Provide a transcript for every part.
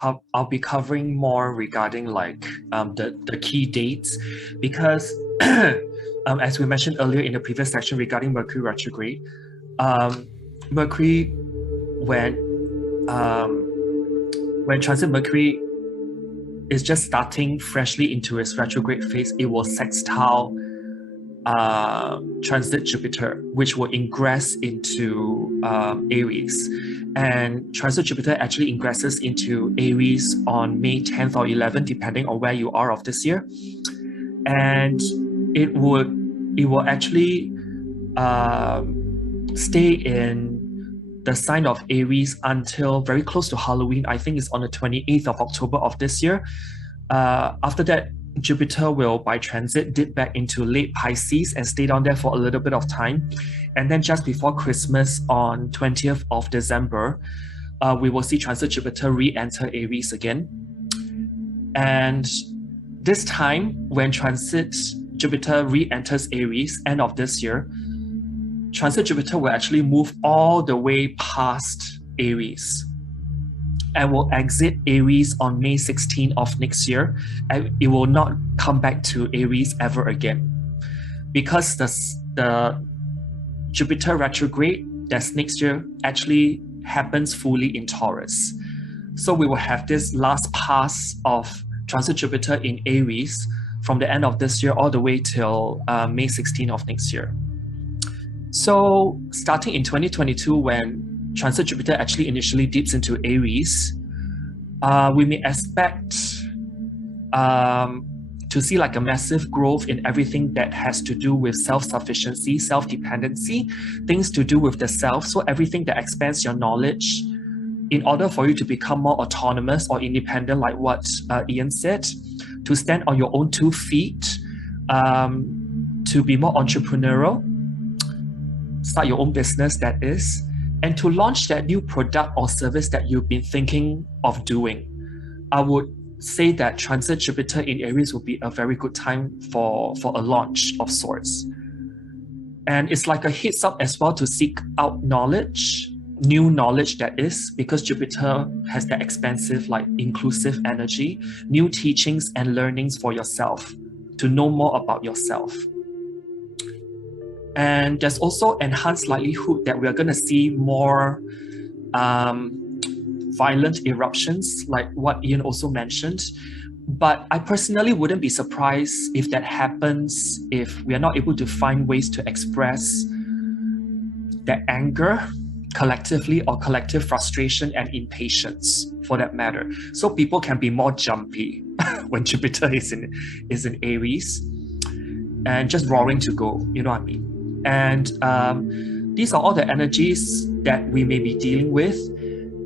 I'll be covering more regarding like the key dates, because as we mentioned earlier in the previous section regarding Mercury retrograde, Mercury when transit Mercury is just starting freshly into its retrograde phase, it will sextile transit Jupiter, which will ingress into Aries. And transit Jupiter actually ingresses into Aries on May 10th or 11th, depending on where you are of this year. And it will actually stay in the sign of Aries until very close to Halloween. I think it's on the 28th of October of this year. After that, Jupiter will, by transit, dip back into late Pisces and stay down there for a little bit of time. And then just before Christmas, on 20th of December, we will see transit Jupiter re-enter Aries again. And this time, when transit Jupiter re-enters Aries, end of this year, transit Jupiter will actually move all the way past Aries and will exit Aries on May 16th of next year, and it will not come back to Aries ever again, because the Jupiter retrograde that's next year actually happens fully in Taurus. So we will have this last pass of transit Jupiter in Aries from the end of this year all the way till May 16th of next year. So starting in 2022, when transit Jupiter actually initially dips into Aries, we may expect to see like a massive growth in everything that has to do with self-sufficiency, self-dependency, things to do with the self. So everything that expands your knowledge in order for you to become more autonomous or independent, like what Ian said, to stand on your own 2 feet, to be more entrepreneurial, start your own business, that is, and to launch that new product or service that you've been thinking of doing. I would say that transit Jupiter in Aries will be a very good time for a launch of sorts. And it's like a heads up as well to seek out knowledge, new knowledge, that is, because Jupiter has that expansive, like inclusive energy, new teachings and learnings for yourself, to know more about yourself. And there's also enhanced likelihood that we are going to see more violent eruptions, like what Ian also mentioned. But I personally wouldn't be surprised if that happens if we are not able to find ways to express that anger collectively, or collective frustration and impatience for that matter. So people can be more jumpy when Jupiter is in Aries and just roaring to go, you know what I mean? And these are all the energies that we may be dealing with,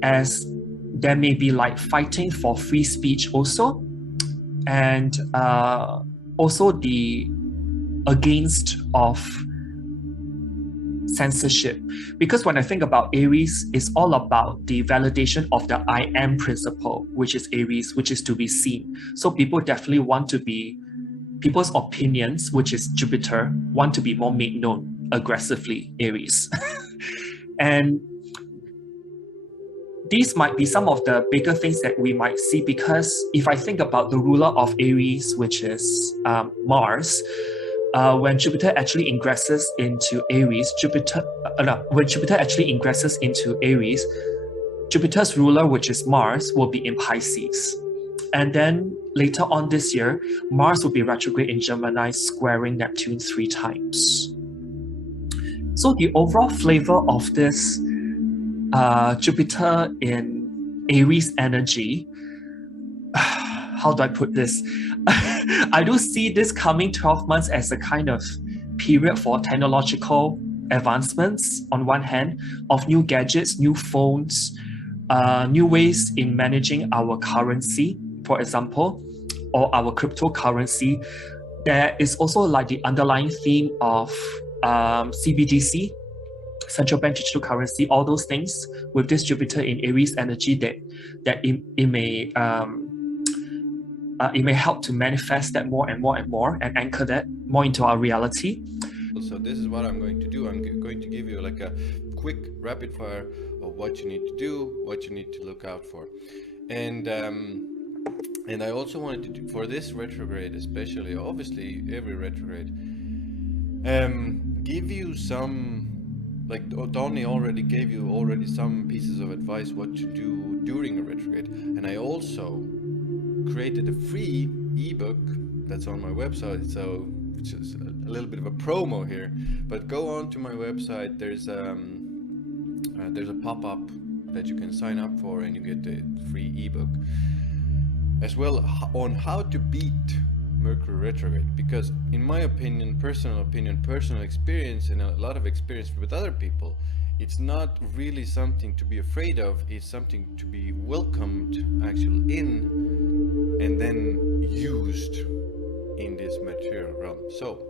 as there may be like fighting for free speech also, and also the against of censorship. Because when I think about Aries, it's all about the validation of the I am principle, which is Aries, which is to be seen. So people definitely want to be, people's opinions, which is Jupiter, want to be more made known aggressively, Aries. And these might be some of the bigger things that we might see, because if I think about the ruler of Aries, which is Mars, when Jupiter actually ingresses into Aries, when Jupiter actually ingresses into Aries, Jupiter's ruler, which is Mars, will be in Pisces. And then later on this year, Mars will be retrograde in Gemini, squaring Neptune 3 times. So the overall flavor of this Jupiter in Aries energy, how do I put this? I do see this coming 12 months as a kind of period for technological advancements on one hand, of new gadgets, new phones, new ways in managing our currency, for example, or our cryptocurrency. There is also like the underlying theme of CBDC, central bank digital currency, all those things with this Jupiter in Aries energy, that it may help to manifest that more and more and more, and anchor that more into our reality. So this is what I'm going to do. I'm going to give you like a quick rapid fire of what you need to do, what you need to look out for. And I also wanted to do, for this retrograde especially, obviously every retrograde, give you some, like Donnie already gave you some pieces of advice what to do during a retrograde. And I also created a free ebook that's on my website, so it's just a little bit of a promo here, but go on to my website. There's a pop-up that you can sign up for, and you get the free ebook as well on how to beat Mercury retrograde. Because in my opinion, personal experience, and a lot of experience with other people, it's not really something to be afraid of. It's something to be welcomed actually in, and then used in this material realm. So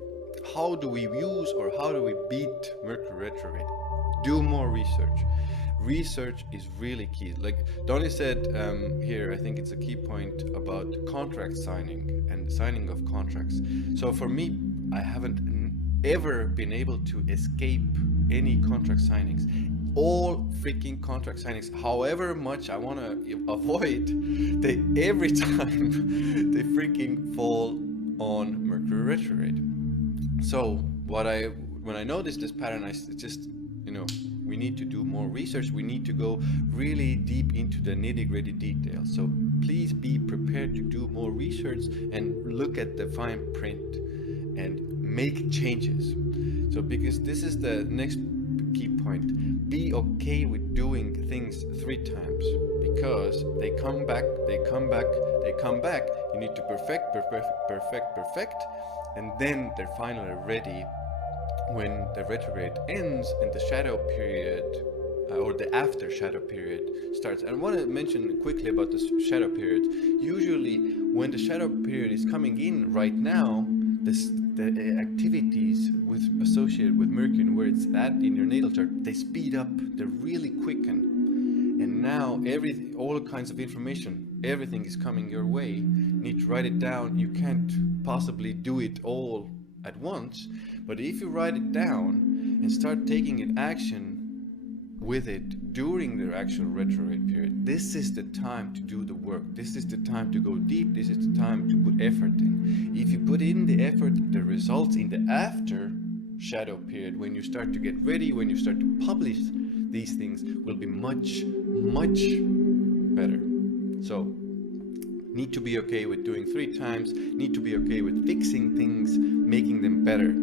how do we use, or how do we beat Mercury retrograde? Do more research. Research is really key. Like Donnie said here, I think it's a key point about contract signing and signing of contracts. So for me, I haven't ever been able to escape any contract signings. All freaking contract signings, however much I want to avoid, they every time they freaking fall on Mercury retrograde. So when I noticed this pattern, I just, we need to do more research. We need to go really deep into the nitty-gritty details. So please be prepared to do more research and look at the fine print and make changes. So because this is the next key point, be okay with doing things 3 times, because they come back, they come back, they come back. You need to perfect, and then they're finally ready when the retrograde ends and the shadow period or the after shadow period starts. And I want to mention quickly about the shadow period. Usually when the shadow period is coming in right now, the activities associated with Mercury, where it's at in your natal chart, they speed up, they really quicken. And now all kinds of information, everything is coming your way. You need to write it down. You can't possibly do it all at once, but if you write it down and start taking it action with it during the actual retrograde period, this is the time to do the work. This is the time to go deep. This is the time to put effort in. If you put in the effort, the results in the after shadow period, when you start to get ready, when you start to publish these things, will be much, much better. So need to be okay with doing 3 times, need to be okay with fixing things, making them better.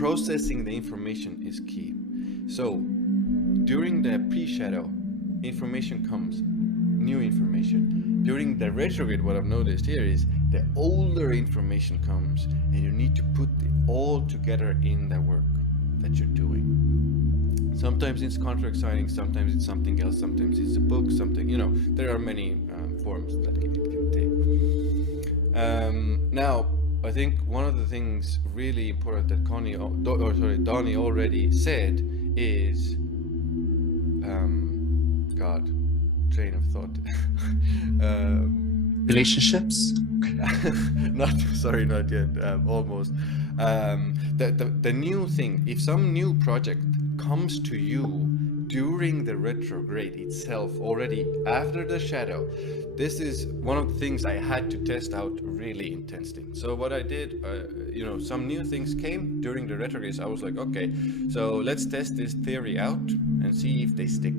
Processing the information is key. So during the pre-shadow, information comes, new information. During the retrograde, what I've noticed here is the older information comes, and you need to put it all together in the work that you're doing. Sometimes it's contract signing, sometimes it's something else, sometimes it's a book, something, there are many forms that it can take. Now, I think one of the things really important that Donnie already said is, train of thought. Relationships? Not yet, almost. The new thing, if some new project comes to you during the retrograde itself, already after the shadow, this is one of the things I had to test out really intensely. So what I did, some new things came during the retrogrades. I was like, okay, so let's test this theory out and see if they stick.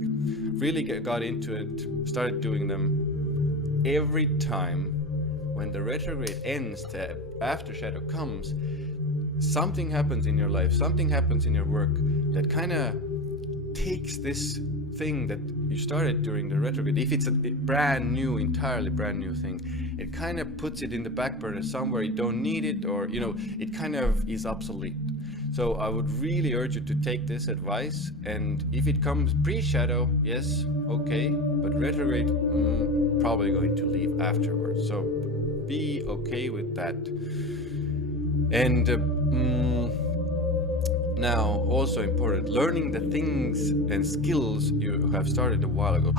Really got into it, started doing them. Every time when the retrograde ends, the after shadow comes, something happens in your life, something happens in your work that kind of takes this thing that you started during the retrograde. If it's a entirely brand new thing, it kind of puts it in the back burner somewhere you don't need it, or it kind of is obsolete. So I would really urge you to take this advice, and if it comes pre-shadow, yes, okay, but retrograde, probably going to leave afterwards. So be okay with that. And now, also important, learning the things and skills you have started a while ago.